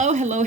Hello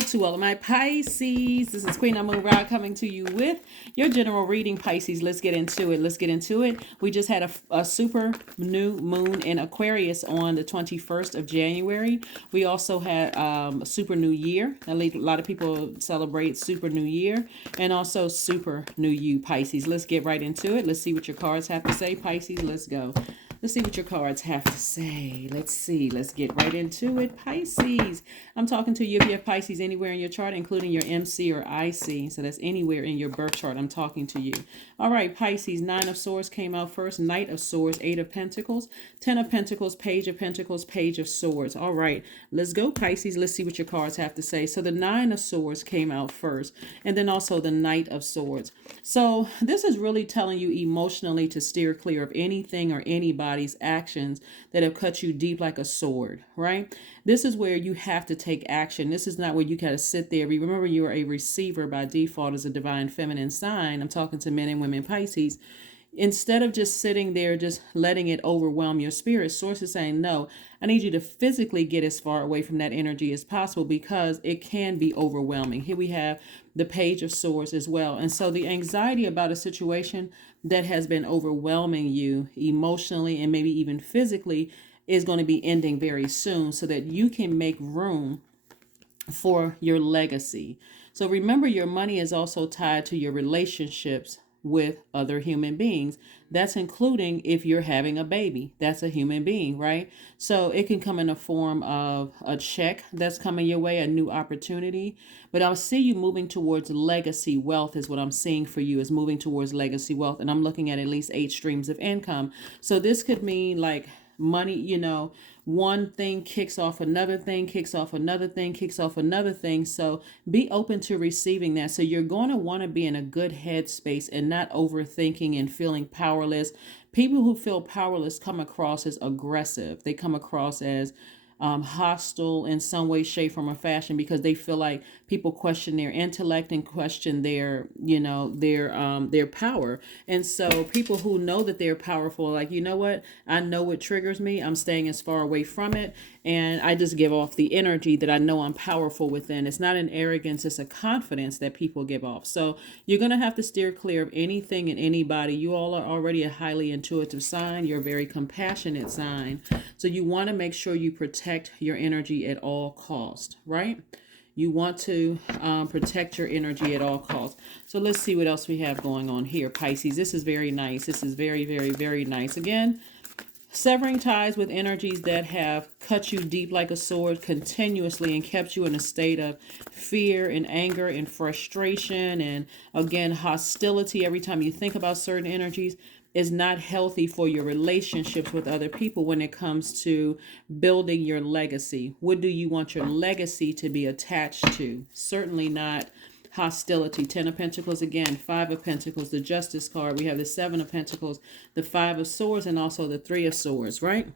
to all of my Pisces. This is Queen Amun Ra coming to you with your general reading, Pisces. Let's get into it. We just had a super new moon in Aquarius on the 21st of January. We also had a super new year. A lot of people celebrate super new year and also super new you, Pisces. Let's get right into it. Let's see what your cards have to say, Pisces. Let's go. Let's see what your cards have to say. Let's see. Let's get right into it. Pisces. I'm talking to you if you have Pisces anywhere in your chart, including your MC or IC. So that's anywhere in your birth chart. I'm talking to you. All right, Pisces. 9 of Swords came out first. Knight of Swords. 8 of Pentacles. 10 of Pentacles. Page of Pentacles. Page of Swords. All right. Let's go, Pisces. Let's see what your cards have to say. So the 9 of Swords came out first. And then also the Knight of Swords. So this is really telling you emotionally to steer clear of anything or anybody's actions that have cut you deep like a sword, right? This is where you have to take action. This is not where you gotta sit there. Remember, you are a receiver by default as a divine feminine sign. I'm talking to men and women Pisces. Instead of just sitting there, just letting it overwhelm your spirit, Source is saying, no, I need you to physically get as far away from that energy as possible because it can be overwhelming. Here we have the Page of Swords as well. And so the anxiety about a situation that has been overwhelming you emotionally and maybe even physically is going to be ending very soon so that you can make room for your legacy. So remember, your money is also tied to your relationships with other human beings. That's including if you're having a baby. That's a human being, right? So it can come in the form of a check that's coming your way, a new opportunity. But I'll see you moving towards legacy wealth is what I'm seeing for you, is moving towards legacy wealth. And I'm looking at least 8 streams of income. So this could mean like money, one thing kicks off another thing, kicks off another thing, kicks off another thing. So be open to receiving that. So you're going to want to be in a good headspace and not overthinking and feeling powerless. People who feel powerless come across as aggressive. They come across as hostile in some way, shape, form, or fashion because they feel like people question their intellect and question their power. And so people who know that they're powerful are like, you know what? I know what triggers me. I'm staying as far away from it, and I just give off the energy that I know I'm powerful within. It's not an arrogance; it's a confidence that people give off. So you're gonna have to steer clear of anything and anybody. You all are already a highly intuitive sign. You're a very compassionate sign. So you want to make sure you protect your energy at all cost, right? You want to protect your energy at all costs. So let's see what else we have going on here, Pisces. This is very nice. This is very, very, very nice. Again, severing ties with energies that have cut you deep like a sword continuously and kept you in a state of fear and anger and frustration and, again, hostility every time you think about certain energies is not healthy for your relationships with other people when it comes to building your legacy. What do you want your legacy to be attached to? Certainly not hostility. 10 of Pentacles again, 5 of Pentacles, the Justice card. We have the 7 of Pentacles, the 5 of Swords, and also the 3 of Swords, right?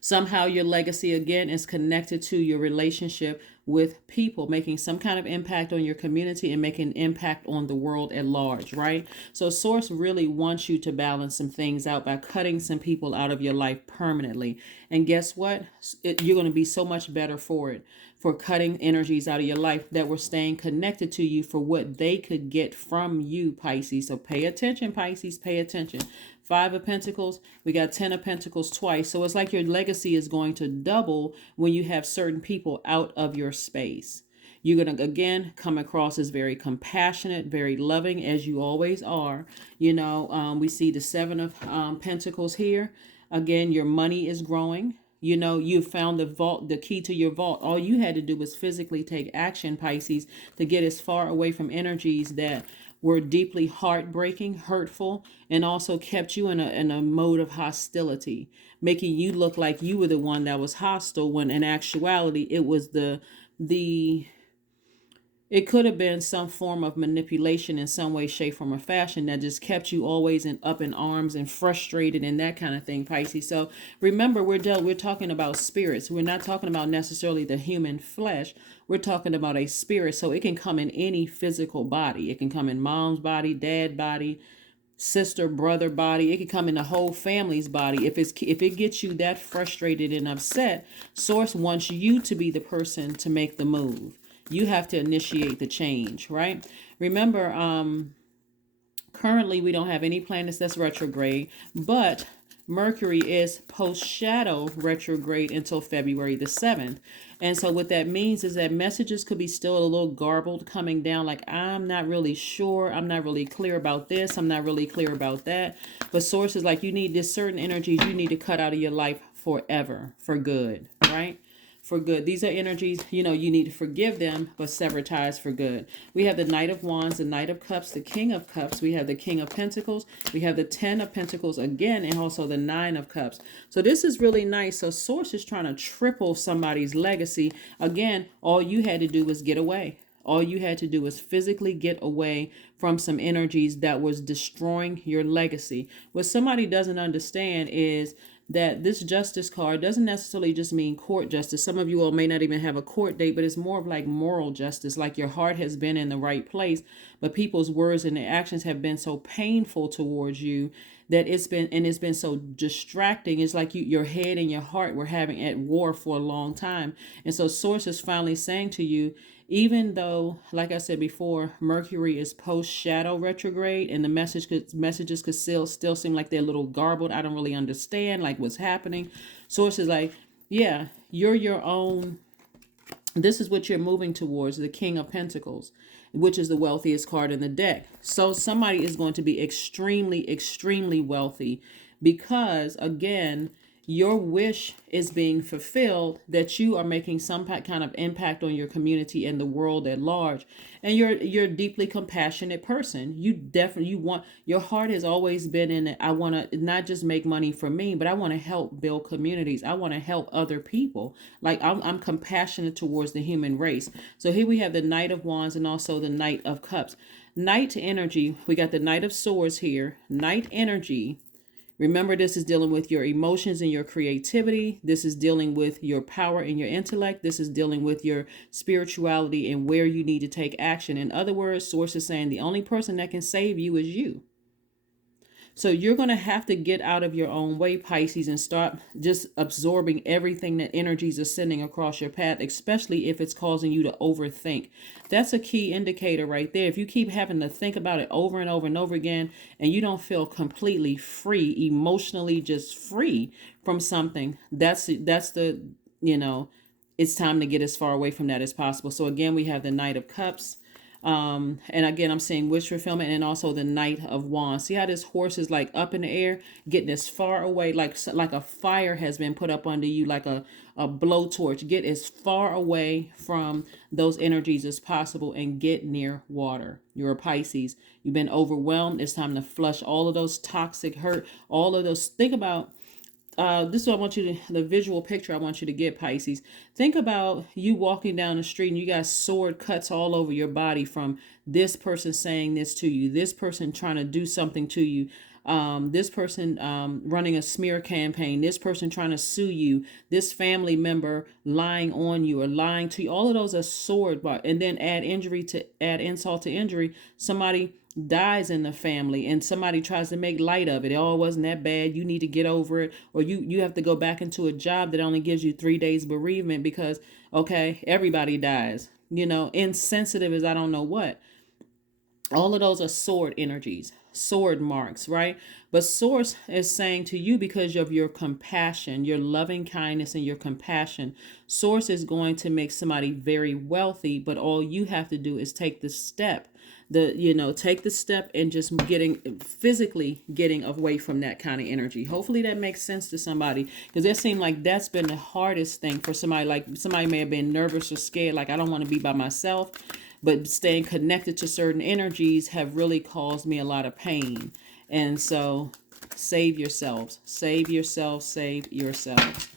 Somehow your legacy again is connected to your relationship with people, making some kind of impact on your community and making an impact on the world at large, right? So Source really wants you to balance some things out by cutting some people out of your life permanently. And guess what? You're going to be so much better for it, for cutting energies out of your life that were staying connected to you for what they could get from you, Pisces. So pay attention, Pisces, pay attention. 5 of Pentacles, we got 10 of Pentacles twice. So it's like your legacy is going to double when you have certain people out of your space. You're going to, again, come across as very compassionate, very loving, as you always are. We see the 7 of Pentacles here. Again, your money is growing. You found the vault, the key to your vault. All you had to do was physically take action, Pisces, to get as far away from energies that were deeply heartbreaking, hurtful, and also kept you in a mode of hostility, making you look like you were the one that was hostile when in actuality it was it could have been some form of manipulation in some way, shape, form, or fashion that just kept you always up in arms and frustrated and that kind of thing, Pisces. So remember, we're talking about spirits. We're not talking about necessarily the human flesh. We're talking about a spirit. So it can come in any physical body. It can come in mom's body, dad's body, sister, brother body. It could come in the whole family's body. If it gets you that frustrated and upset, source wants you to be the person to make the move. You have to initiate the change, right? Remember, currently we don't have any planets that's retrograde, but Mercury is post shadow retrograde until February the 7th. And so what that means is that messages could be still a little garbled coming down, like, I'm not really sure, I'm not really clear about this, I'm not really clear about that. But sources like, you need this certain energies you need to cut out of your life forever, for good, right? For good. These are energies, you need to forgive them, but sever ties for good. We have the Knight of Wands, the Knight of Cups, the King of Cups. We have the King of Pentacles. We have the 10 of Pentacles again, and also the 9 of Cups. So this is really nice. So Source is trying to triple somebody's legacy. Again, all you had to do was get away. All you had to do was physically get away from some energies that was destroying your legacy. What somebody doesn't understand is that this justice card doesn't necessarily just mean court justice. Some of you all may not even have a court date, but it's more of like moral justice, like your heart has been in the right place, but people's words and their actions have been so painful towards you that it's been so distracting. It's like your head and your heart were having at war for a long time. And so Source is finally saying to you, even though, like I said before, Mercury is post shadow retrograde and the messages could still seem like they're a little garbled. I don't really understand like what's happening. Source is like, yeah, you're your own. This is what you're moving towards, the King of Pentacles, which is the wealthiest card in the deck. So somebody is going to be extremely, extremely wealthy because, again, your wish is being fulfilled, that you are making some kind of impact on your community and the world at large. And you're a deeply compassionate person. You want, your heart has always been in it. I want to not just make money for me, but I want to help build communities. I want to help other people. Like I'm compassionate towards the human race. So here we have the Knight of Wands and also the Knight of Cups. Knight energy, we got the Knight of Swords here. Knight energy. Remember, this is dealing with your emotions and your creativity. This is dealing with your power and your intellect. This is dealing with your spirituality and where you need to take action. In other words, Source is saying the only person that can save you is you. So you're going to have to get out of your own way, Pisces, and start just absorbing everything that energies are sending across your path, especially if it's causing you to overthink. That's a key indicator right there. If you keep having to think about it over and over and over again, and you don't feel completely free, emotionally just free from something, that's the, it's time to get as far away from that as possible. So again, we have the Knight of Cups. And again, I'm seeing wish fulfillment and also the Knight of Wands. See how this horse is like up in the air, getting as far away, like a fire has been put up under you, like a blowtorch. Get as far away from those energies as possible and get near water. You're a Pisces. You've been overwhelmed. It's time to flush all of those toxic hurt, all of those. Think about this is what I want you to, the visual picture I want you to get, Pisces. Think about you walking down the street and you got sword cuts all over your body from this person saying this to you, this person trying to do something to you, this person running a smear campaign, this person trying to sue you, this family member lying on you or lying to you. All of those are sword, and then add insult to injury. Somebody dies in the family and somebody tries to make light of it. Oh, it wasn't that bad. You need to get over it. Or you have to go back into a job that only gives you 3 days bereavement because, okay, everybody dies. Insensitive as I don't know what. All of those are sword energies, sword marks, right? But Source is saying to you, because of your compassion, your loving kindness and your compassion, Source is going to make somebody very wealthy, but all you have to do is take the step. Take the step and just physically getting away from that kind of energy. Hopefully that makes sense to somebody, because it seemed like that's been the hardest thing for somebody. Like somebody may have been nervous or scared, like I don't want to be by myself, but staying connected to certain energies have really caused me a lot of pain. And so save yourselves, save yourselves, save yourselves.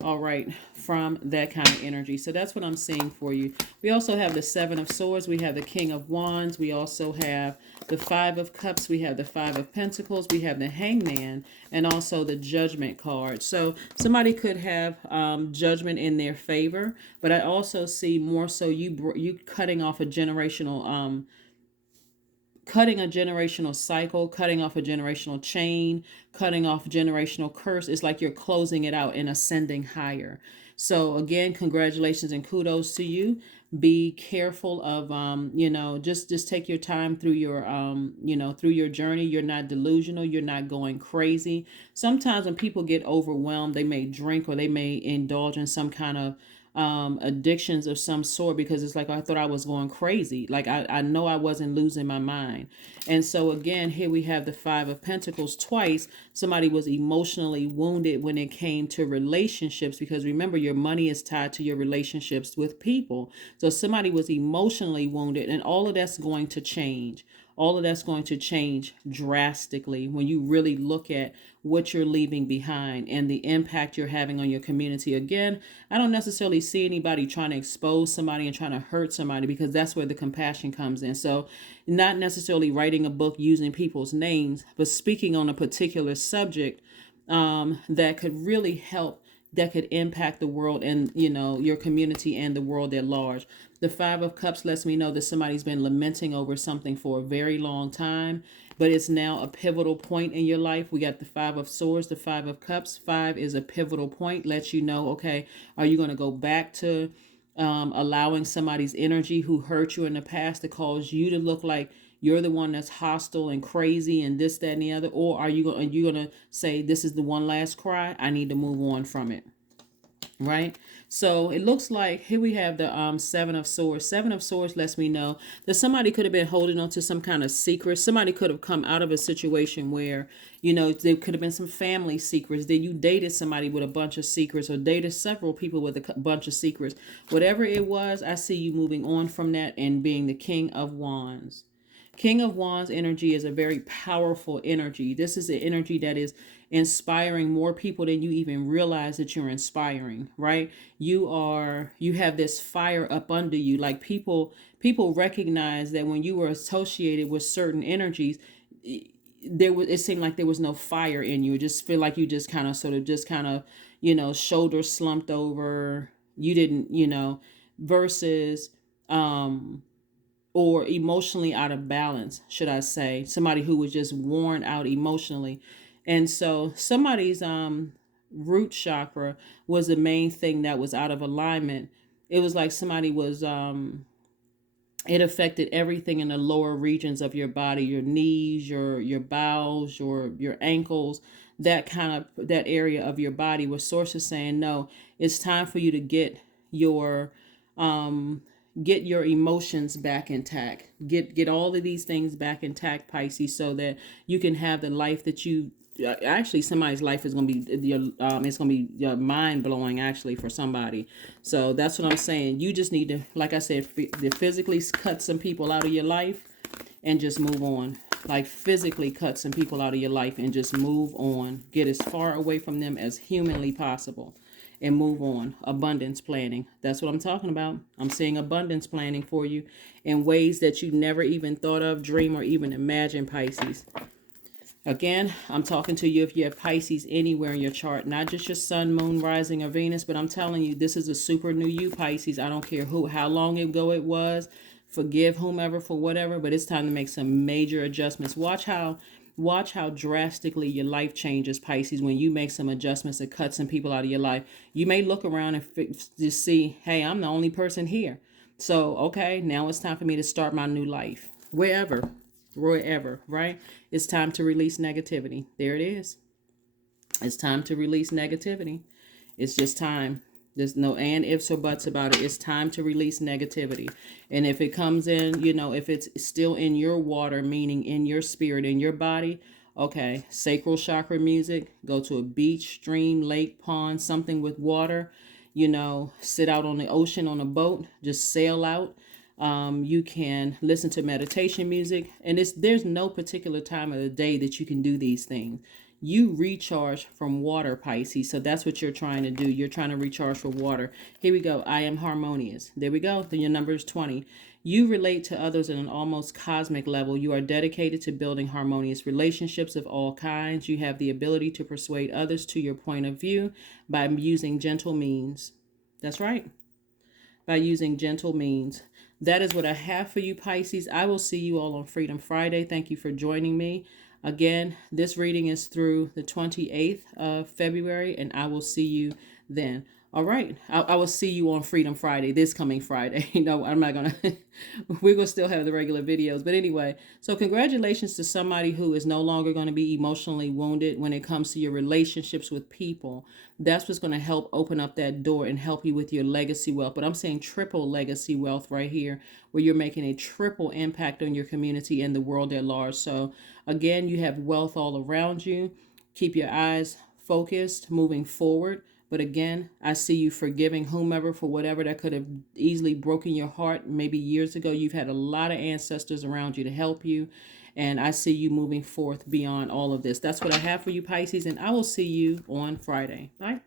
All right, from that kind of energy. So that's what I'm seeing for you. We also have the 7 of Swords. We have the King of Wands. We also have the 5 of Cups. We have the 5 of Pentacles. We have the Hangman and also the Judgment card. So somebody could have judgment in their favor, but I also see more so you cutting off a generational cutting a generational cycle, cutting off a generational chain, cutting off generational curse. It's like you're closing it out and ascending higher. So again, congratulations and kudos to you. Be careful of just take your time through your through your journey. You're not delusional, you're not going crazy. Sometimes when people get overwhelmed, they may drink or they may indulge in some kind of addictions of some sort, because it's like, I thought I was going crazy. Like I know I wasn't losing my mind. And so again, here we have the Five of Pentacles twice. Somebody was emotionally wounded when it came to relationships, because remember, your money is tied to your relationships with people. So somebody was emotionally wounded, and all of that's going to change. All of that's going to change drastically when you really look at what you're leaving behind and the impact you're having on your community. Again, I don't necessarily see anybody trying to expose somebody and trying to hurt somebody, because that's where the compassion comes in. So not necessarily writing a book using people's names, but speaking on a particular subject that could really help, that could impact the world and your community and the world at large. The Five of Cups lets me know that somebody's been lamenting over something for a very long time, but it's now a pivotal point in your life. We got the Five of Swords, the Five of Cups. Five is a pivotal point. Lets you know, okay, are you going to go back to allowing somebody's energy who hurt you in the past to cause you to look like you're the one that's hostile and crazy and this, that, and the other? Or are you going to say, this is the one last cry, I need to move on from it? Right? So it looks like here we have the Seven of Swords. Seven of Swords lets me know that somebody could have been holding on to some kind of secret. Somebody could have come out of a situation where, there could have been some family secrets. That you dated somebody with a bunch of secrets, or dated several people with a bunch of secrets. Whatever it was, I see you moving on from that and being the King of Wands. King of Wands energy is a very powerful energy. This is an energy that is inspiring more people than you even realize that you're inspiring, right? You have this fire up under you. Like people recognize that when you were associated with certain energies, it seemed like there was no fire in you. It just feel like you just kind of shoulders slumped over. You didn't, versus or emotionally out of balance, should I say. Somebody who was just worn out emotionally. And so somebody's root chakra was the main thing that was out of alignment. It was like somebody was it affected everything in the lower regions of your body, your knees, your bowels, your ankles, that area of your body, where source is saying, no, it's time for you to get your emotions back intact. Get all of these things back intact, Pisces, so that you can have the life that you actually, somebody's life is going to be it's going to be mind blowing, actually, for somebody. So that's what I'm saying. You just need to, like I said, physically cut some people out of your life and just move on. Like physically cut some people out of your life and just move on. Get as far away from them as humanly possible and move on. Abundance planning. That's what I'm talking about. I'm seeing abundance planning for you in ways that you never even thought of, dream, or even imagine, Pisces. Again, I'm talking to you if you have Pisces anywhere in your chart, not just your sun, moon, rising, or Venus, but I'm telling you, this is a super new you, Pisces. I don't care how long ago it was. Forgive whomever for whatever, but it's time to make some major adjustments. Watch how drastically your life changes, Pisces, when you make some adjustments and cut some people out of your life. You may look around and just see, hey, I'm the only person here. So, okay, now it's time for me to start my new life. Wherever, right? It's time to release negativity. There it is. It's time to release negativity. It's just time. There's no and ifs or buts about it. It's time to release negativity. And if it comes in, if it's still in your water, meaning in your spirit, in your body, okay, sacral chakra music, go to a beach, stream, lake, pond, something with water, sit out on the ocean on a boat, just sail out. You can listen to meditation music, and there's no particular time of the day that you can do these things. You recharge from water, Pisces. So that's what you're trying to do. You're trying to recharge from water. Here we go. I am harmonious. There we go. Then your number is 20. You relate to others at an almost cosmic level. You are dedicated to building harmonious relationships of all kinds. You have the ability to persuade others to your point of view by using gentle means. That's right. by using gentle means. That is what I have for you, Pisces. I will see you all on Freedom Friday. Thank you for joining me. Again, this reading is through the 28th of February, and I will see you then. All right. I will see you on Freedom Friday, this coming Friday. No, I'm not going to. We're going to still have the regular videos. But anyway, so congratulations to somebody who is no longer going to be emotionally wounded when it comes to your relationships with people. That's what's going to help open up that door and help you with your legacy wealth. But I'm saying triple legacy wealth right here, where you're making a triple impact on your community and the world at large. So again, you have wealth all around you. Keep your eyes focused, moving forward. But again, I see you forgiving whomever for whatever that could have easily broken your heart. Maybe years ago, you've had a lot of ancestors around you to help you. And I see you moving forth beyond all of this. That's what I have for you, Pisces. And I will see you on Friday. Bye.